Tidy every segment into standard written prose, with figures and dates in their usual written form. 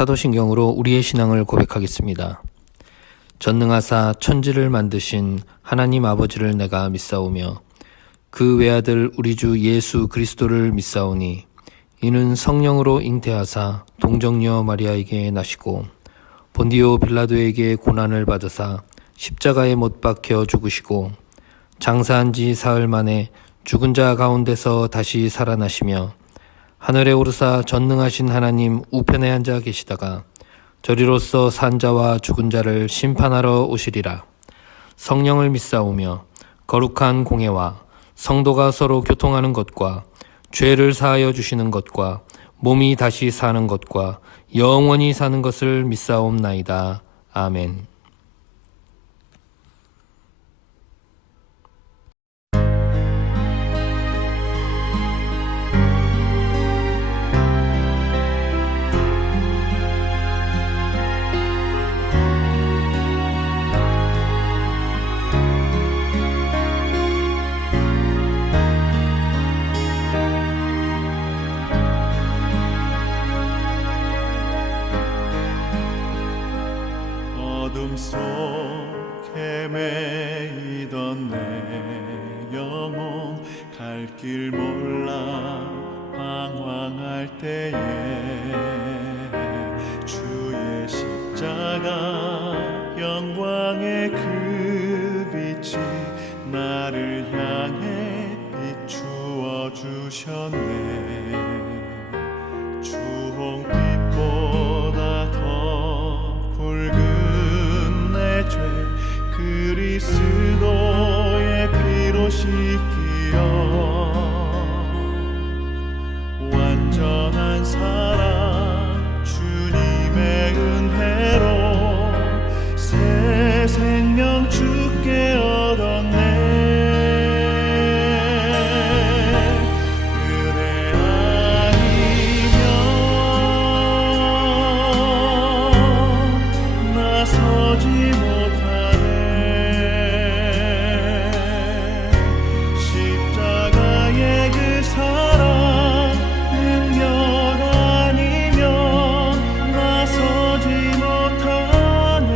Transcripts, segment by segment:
사도신경으로 우리의 신앙을 고백하겠습니다. 전능하사 천지를 만드신 하나님 아버지를 내가 믿사오며 그 외아들 우리 주 예수 그리스도를 믿사오니 이는 성령으로 잉태하사 동정녀 마리아에게 나시고 본디오 빌라도에게 고난을 받으사 십자가에 못 박혀 죽으시고 장사한 지 사흘 만에 죽은 자 가운데서 다시 살아나시며 하늘에 오르사 전능하신 하나님 우편에 앉아 계시다가 저리로서 산 자와 죽은 자를 심판하러 오시리라. 성령을 믿사오며 거룩한 공회와 성도가 서로 교통하는 것과 죄를 사하여 주시는 것과 몸이 다시 사는 것과 영원히 사는 것을 믿사옵나이다. 아멘. 어둠 속 헤매이던 내 영혼 갈 길 몰라 방황할 때에 주의 십자가 영광의 그 빛이 나를 향해 비추어 주셨네. 주홍빛보다 더 붉은 내 죄 그리스도의 피로 씻기어 완전한 사랑 주님의 은혜로 새 생명 주께 얻었네. 서지 못하네. 십자가의 그 사랑 능력 아니면 나서지 못하네.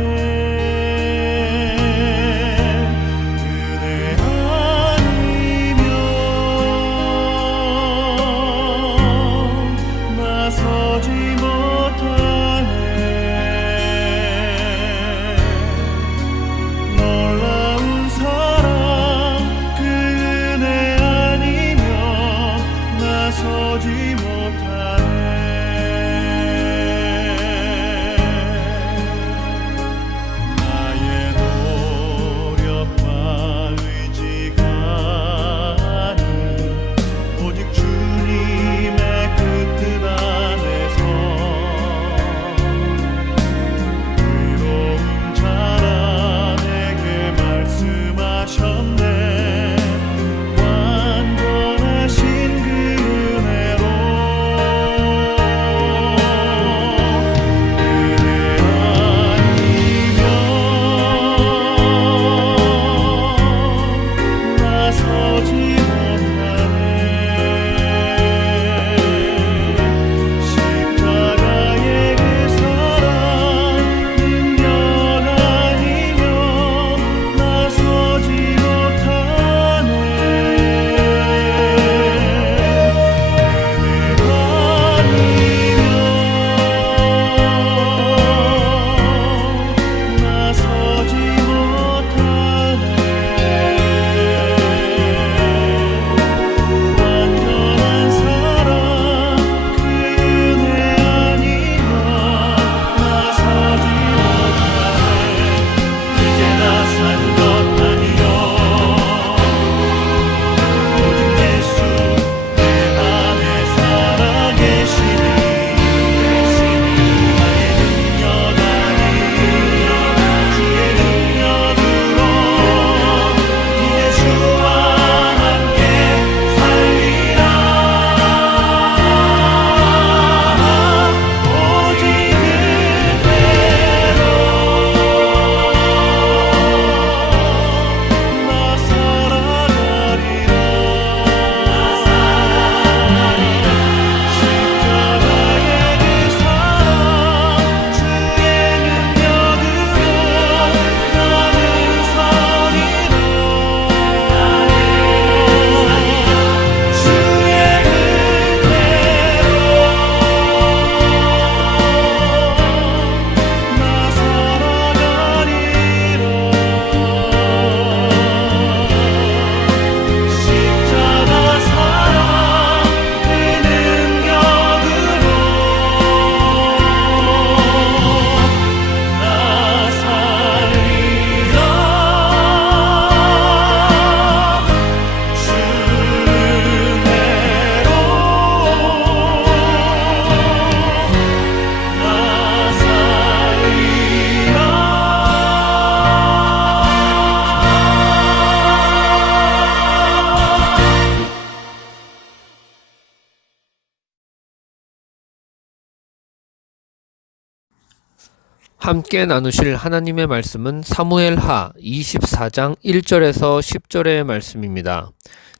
함께 나누실 하나님의 말씀은 사무엘하 24장 1절에서 10절의 말씀입니다.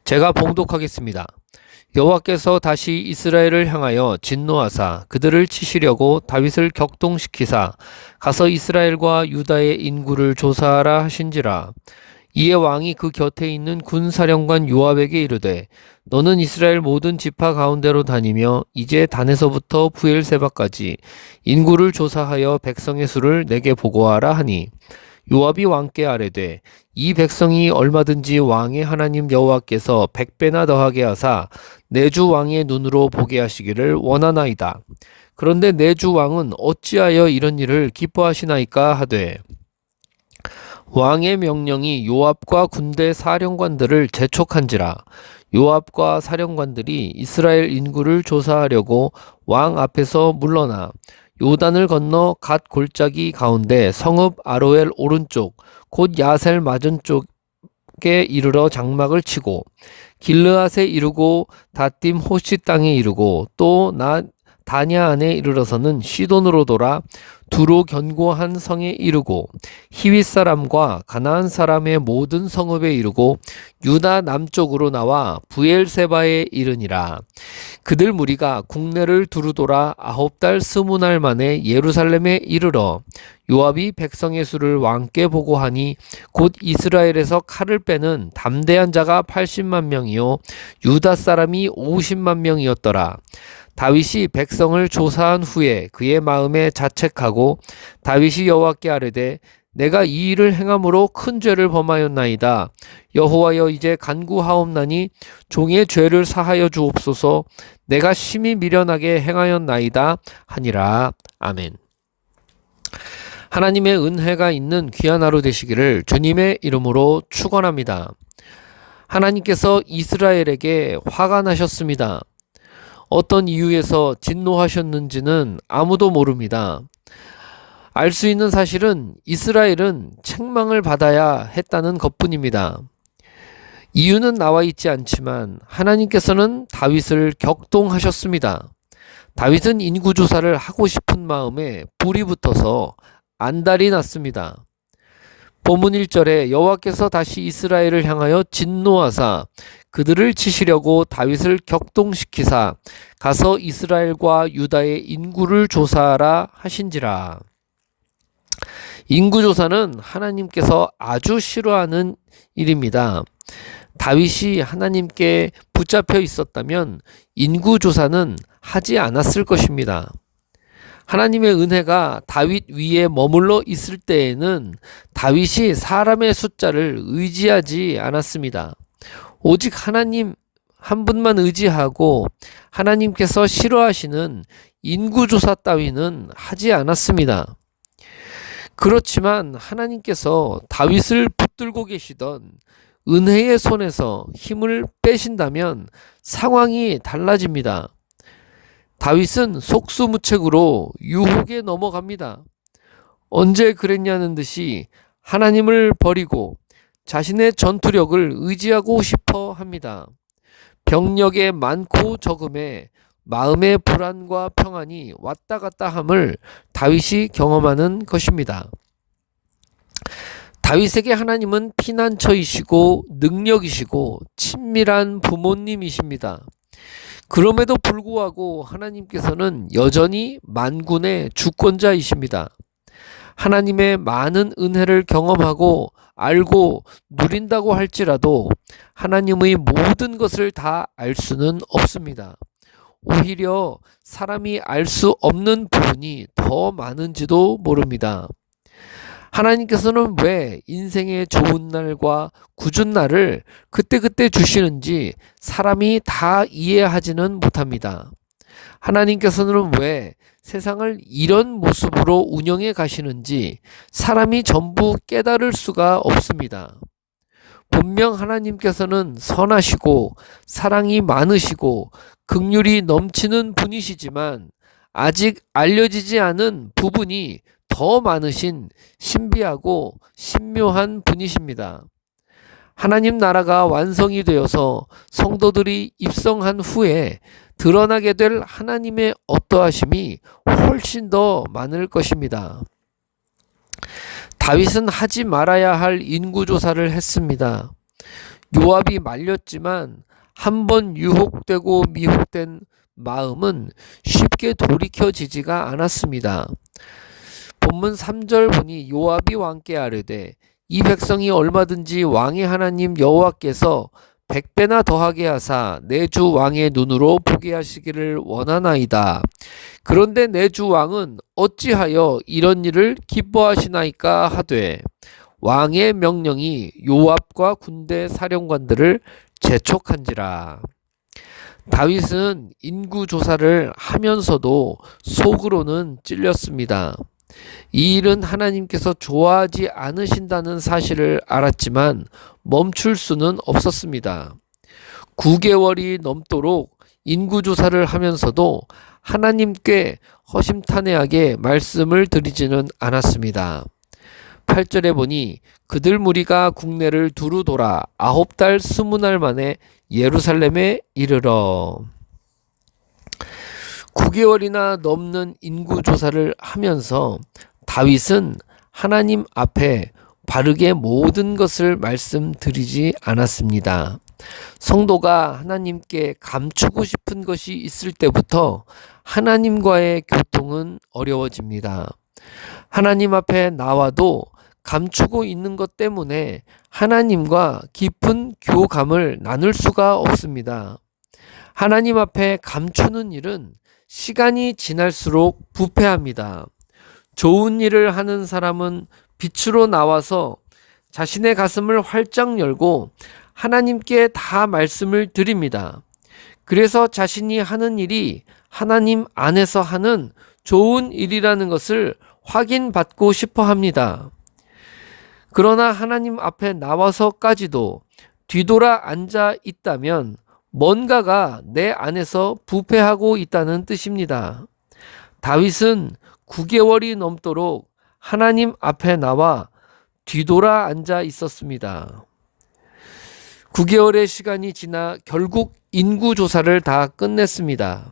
제가 봉독하겠습니다. 여호와께서 다시 이스라엘을 향하여 진노하사 그들을 치시려고 다윗을 격동시키사 가서 이스라엘과 유다의 인구를 조사하라 하신지라. 이에 왕이 그 곁에 있는 군사령관 요압에게 이르되 너는 이스라엘 모든 지파 가운데로 다니며 이제 단에서부터 부엘세바까지 인구를 조사하여 백성의 수를 내게 보고하라 하니 요압이 왕께 아뢰되 이 백성이 얼마든지 왕의 하나님 여호와께서 100배나 더하게 하사 내 주 왕의 눈으로 보게 하시기를 원하나이다. 그런데 내 주 왕은 어찌하여 이런 일을 기뻐하시나이까 하되 왕의 명령이 요압과 군대 사령관들을 재촉한지라. 요압과 사령관들이 이스라엘 인구를 조사하려고 왕 앞에서 물러나 요단을 건너 갓 골짜기 가운데 성읍 아로엘 오른쪽 곧 야셀 맞은쪽에 이르러 장막을 치고 길르앗에 이르고 다딤 호시 땅에 이르고 또 다냐 안에 이르러서는 시돈으로 돌아 두로 견고한 성에 이르고 히윗 사람과 가나안 사람의 모든 성읍에 이르고 유다 남쪽으로 나와 부엘세바에 이르니라. 그들 무리가 국내를 두루 돌아 9달 20날 만에 예루살렘에 이르러 요압이 백성의 수를 왕께 보고하니 곧 이스라엘에서 칼을 빼는 담대한 자가 80만 명이요 유다 사람이 50만 명이었더라. 다윗이 백성을 조사한 후에 그의 마음에 자책하고 다윗이 여호와께 아뢰되 내가 이 일을 행함으로 큰 죄를 범하였나이다. 여호와여 이제 간구하옵나니 종의 죄를 사하여 주옵소서. 내가 심히 미련하게 행하였나이다 하니라. 아멘. 하나님의 은혜가 있는 귀한 하루 되시기를 주님의 이름으로 축원합니다. 하나님께서 이스라엘에게 화가 나셨습니다. 어떤 이유에서 진노하셨는지는 아무도 모릅니다. 알 수 있는 사실은 이스라엘은 책망을 받아야 했다는 것뿐입니다. 이유는 나와 있지 않지만 하나님께서는 다윗을 격동하셨습니다. 다윗은 인구조사를 하고 싶은 마음에 불이 붙어서 안달이 났습니다. 본문 1절에 여호와께서 다시 이스라엘을 향하여 진노하사 그들을 치시려고 다윗을 격동시키사 가서 이스라엘과 유다의 인구를 조사하라 하신지라. 인구조사는 하나님께서 아주 싫어하는 일입니다. 다윗이 하나님께 붙잡혀 있었다면 인구조사는 하지 않았을 것입니다. 하나님의 은혜가 다윗 위에 머물러 있을 때에는 다윗이 사람의 숫자를 의지하지 않았습니다. 오직 하나님 한 분만 의지하고 하나님께서 싫어하시는 인구조사 따위는 하지 않았습니다. 그렇지만 하나님께서 다윗을 붙들고 계시던 은혜의 손에서 힘을 빼신다면 상황이 달라집니다. 다윗은 속수무책으로 유혹에 넘어갑니다. 언제 그랬냐는 듯이 하나님을 버리고 자신의 전투력을 의지하고 싶어 합니다. 병력의 많고 적음에 마음의 불안과 평안이 왔다 갔다 함을 다윗이 경험하는 것입니다. 다윗에게 하나님은 피난처이시고 능력이시고 친밀한 부모님이십니다. 그럼에도 불구하고 하나님께서는 여전히 만군의 주권자이십니다. 하나님의 많은 은혜를 경험하고 알고 누린다고 할지라도 하나님의 모든 것을 다 알 수는 없습니다. 오히려 사람이 알 수 없는 부분이 더 많은지도 모릅니다. 하나님께서는 왜 인생의 좋은 날과 굳은 날을 그때그때 주시는지 사람이 다 이해하지는 못합니다. 하나님께서는 왜 세상을 이런 모습으로 운영해 가시는지 사람이 전부 깨달을 수가 없습니다. 분명 하나님께서는 선하시고 사랑이 많으시고 긍휼이 넘치는 분이시지만 아직 알려지지 않은 부분이 더 많으신 신비하고 신묘한 분이십니다. 하나님 나라가 완성이 되어서 성도들이 입성한 후에 드러나게 될 하나님의 어떠하심이 훨씬 더 많을 것입니다. 다윗은 하지 말아야 할 인구조사를 했습니다. 요압이 말렸지만 한 번 유혹되고 미혹된 마음은 쉽게 돌이켜지지가 않았습니다. 본문 3절 보니 요압이 왕께 아뢰되 이 백성이 얼마든지 왕의 하나님 여호와께서 100배나 더하게 하사 내 주 왕의 눈으로 보게 하시기를 원하나이다. 그런데 내 주 왕은 어찌하여 이런 일을 기뻐하시나이까 하되 왕의 명령이 요압과 군대 사령관들을 재촉한지라. 다윗은 인구조사를 하면서도 속으로는 찔렸습니다. 이 일은 하나님께서 좋아하지 않으신다는 사실을 알았지만 멈출 수는 없었습니다. 9개월이 넘도록 인구조사를 하면서도 하나님께 허심탄회하게 말씀을 드리지는 않았습니다. 8절에 보니 그들 무리가 국내를 두루 돌아 9달 20날 만에 예루살렘에 이르러. 9개월이나 넘는 인구조사를 하면서 다윗은 하나님 앞에 바르게 모든 것을 말씀드리지 않았습니다. 성도가 하나님께 감추고 싶은 것이 있을 때부터 하나님과의 교통은 어려워집니다. 하나님 앞에 나와도 감추고 있는 것 때문에 하나님과 깊은 교감을 나눌 수가 없습니다. 하나님 앞에 감추는 일은 시간이 지날수록 부패합니다. 좋은 일을 하는 사람은 빛으로 나와서 자신의 가슴을 활짝 열고 하나님께 다 말씀을 드립니다. 그래서 자신이 하는 일이 하나님 안에서 하는 좋은 일이라는 것을 확인받고 싶어 합니다. 그러나 하나님 앞에 나와서까지도 뒤돌아 앉아 있다면 뭔가가 내 안에서 부패하고 있다는 뜻입니다. 다윗은 9개월이 넘도록 하나님 앞에 나와 뒤돌아 앉아 있었습니다. 9개월의 시간이 지나 결국 인구조사를 다 끝냈습니다.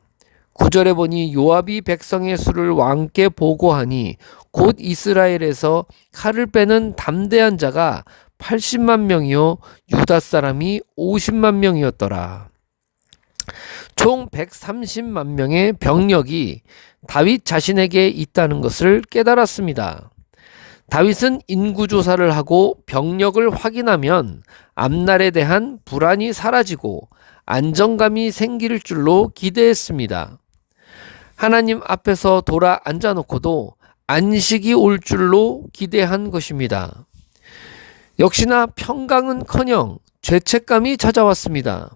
9절에 보니 요압이 백성의 수를 왕께 보고하니 곧 이스라엘에서 칼을 빼는 담대한 자가 80만 명이요 유다 사람이 50만 명이었더라. 총 130만 명의 병력이 다윗 자신에게 있다는 것을 깨달았습니다. 다윗은 인구조사를 하고 병력을 확인하면 앞날에 대한 불안이 사라지고 안정감이 생길 줄로 기대했습니다. 하나님 앞에서 돌아 앉아놓고도 안식이 올 줄로 기대한 것입니다. 역시나 평강은커녕 죄책감이 찾아왔습니다.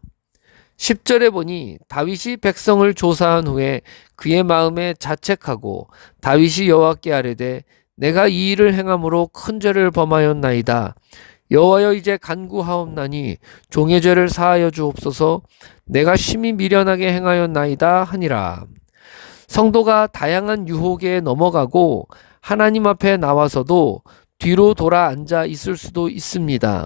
10절에 보니 다윗이 백성을 조사한 후에 그의 마음에 자책하고 다윗이 여호와께 아뢰되 내가 이 일을 행함으로 큰 죄를 범하였나이다. 여호와여 이제 간구하옵나니 종의 죄를 사하여 주옵소서. 내가 심히 미련하게 행하였나이다 하니라. 성도가 다양한 유혹에 넘어가고 하나님 앞에 나와서도 뒤로 돌아 앉아 있을 수도 있습니다.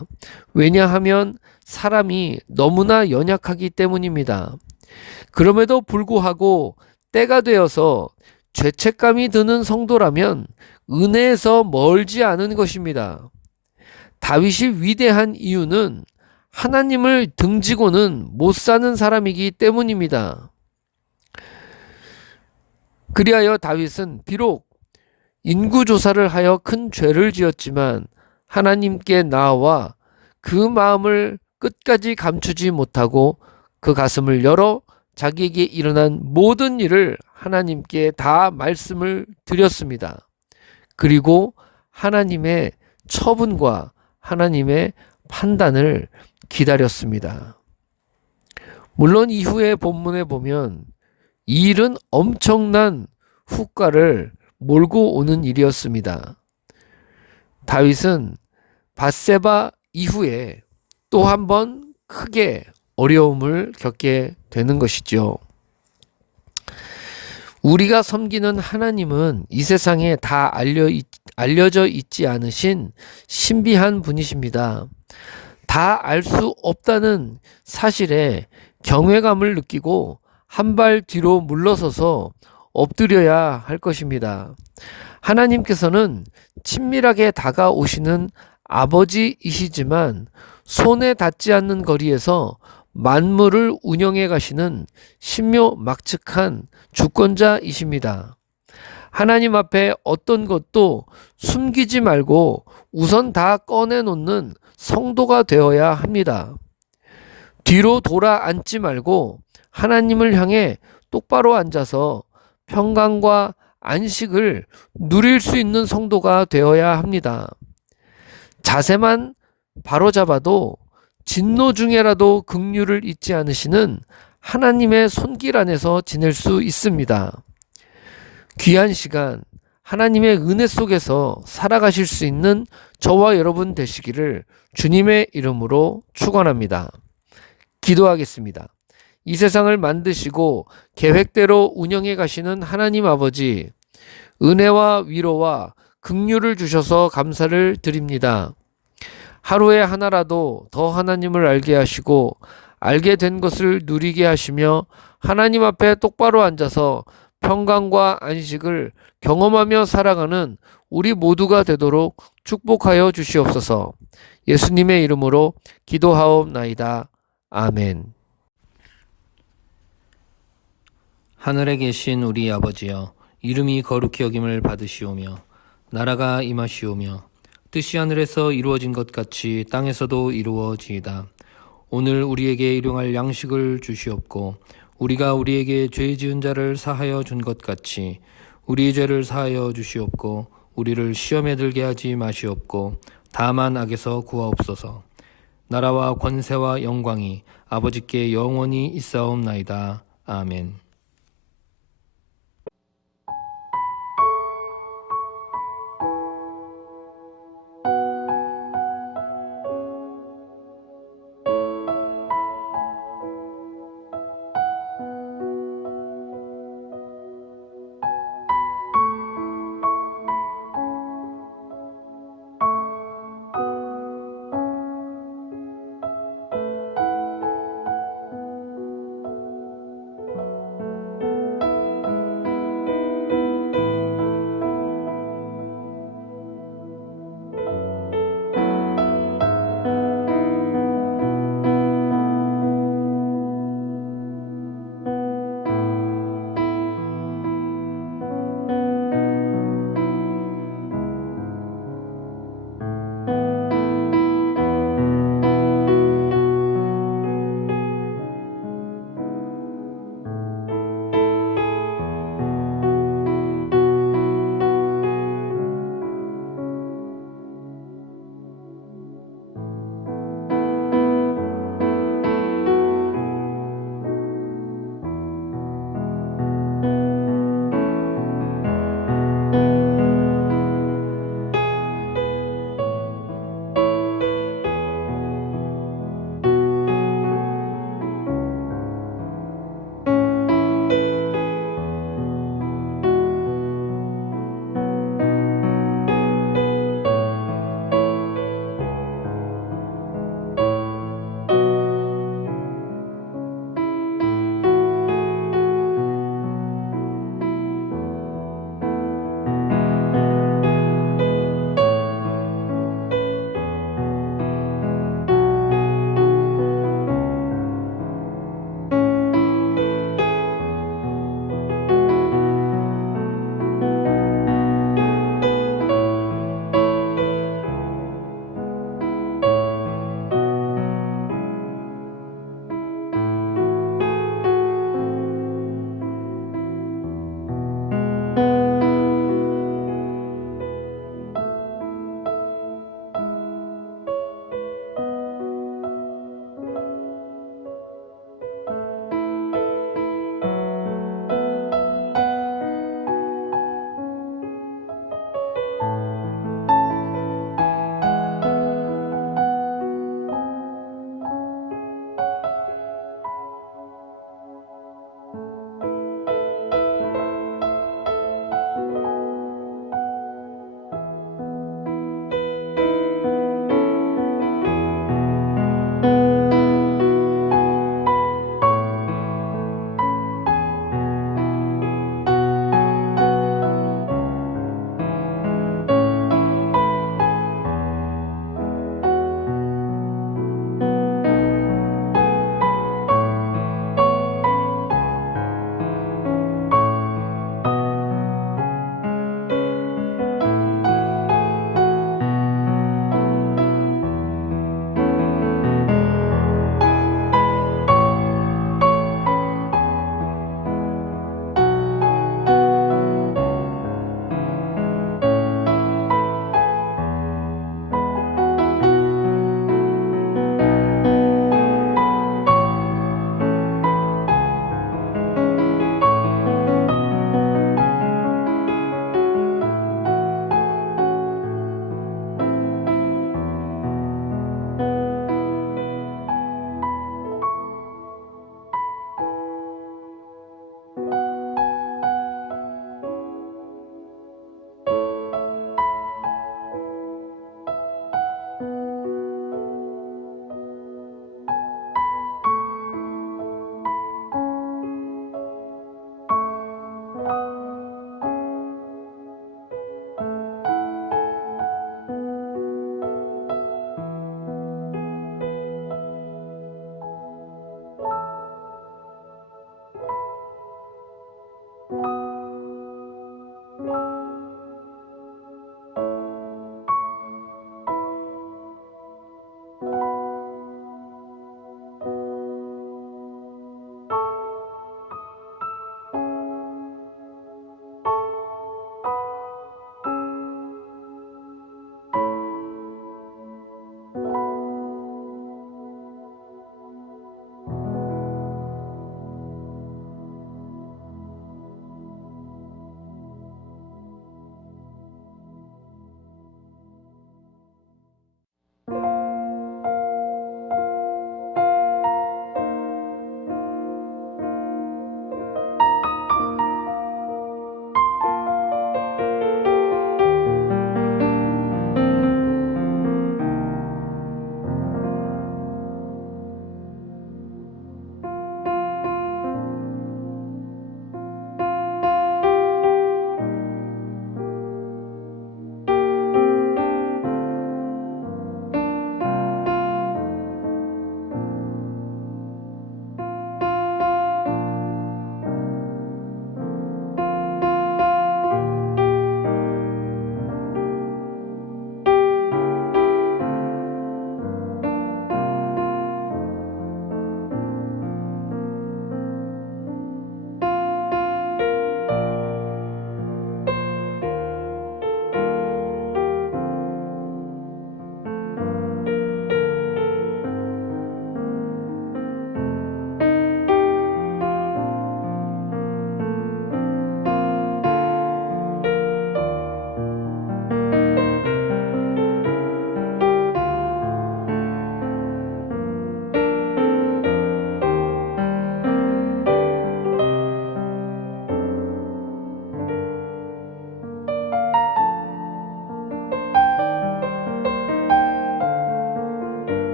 왜냐하면 사람이 너무나 연약하기 때문입니다. 그럼에도 불구하고 때가 되어서 죄책감이 드는 성도라면 은혜에서 멀지 않은 것입니다. 다윗이 위대한 이유는 하나님을 등지고는 못 사는 사람이기 때문입니다. 그리하여 다윗은 비록 인구조사를 하여 큰 죄를 지었지만 하나님께 나아와 그 마음을 끝까지 감추지 못하고 그 가슴을 열어 자기에게 일어난 모든 일을 하나님께 다 말씀을 드렸습니다. 그리고 하나님의 처분과 하나님의 판단을 기다렸습니다. 물론 이후의 본문에 보면 이 일은 엄청난 후과를 몰고 오는 일이었습니다. 다윗은 밧세바 이후에 또 한 번 크게 어려움을 겪게 되는 것이죠. 우리가 섬기는 하나님은 이 세상에 다 알려져 있지 않으신 신비한 분이십니다. 다 알 수 없다는 사실에 경외감을 느끼고 한 발 뒤로 물러서서 엎드려야 할 것입니다. 하나님께서는 친밀하게 다가오시는 아버지이시지만 손에 닿지 않는 거리에서 만물을 운영해 가시는 신묘막측한 주권자이십니다. 하나님 앞에 어떤 것도 숨기지 말고 우선 다 꺼내놓는 성도가 되어야 합니다. 뒤로 돌아 앉지 말고 하나님을 향해 똑바로 앉아서 평강과 안식을 누릴 수 있는 성도가 되어야 합니다. 자세만 바로잡아도 진노 중에라도 긍휼을 잊지 않으시는 하나님의 손길 안에서 지낼 수 있습니다. 귀한 시간, 하나님의 은혜 속에서 살아가실 수 있는 저와 여러분 되시기를 주님의 이름으로 축원합니다. 기도하겠습니다. 이 세상을 만드시고 계획대로 운영해 가시는 하나님 아버지, 은혜와 위로와 긍휼을 주셔서 감사를 드립니다. 하루에 하나라도 더 하나님을 알게 하시고 알게 된 것을 누리게 하시며 하나님 앞에 똑바로 앉아서 평강과 안식을 경험하며 살아가는 우리 모두가 되도록 축복하여 주시옵소서. 예수님의 이름으로 기도하옵나이다. 아멘. 하늘에 계신 우리 아버지여, 이름이 거룩히 여김을 받으시오며 나라가 임하시오며 뜻이 하늘에서 이루어진 것 같이 땅에서도 이루어지이다. 오늘 우리에게 일용할 양식을 주시옵고 우리가 우리에게 죄 지은 자를 사하여 준 것 같이 우리의 죄를 사하여 주시옵고 우리를 시험에 들게 하지 마시옵고 다만 악에서 구하옵소서. 나라와 권세와 영광이 아버지께 영원히 있사옵나이다. 아멘.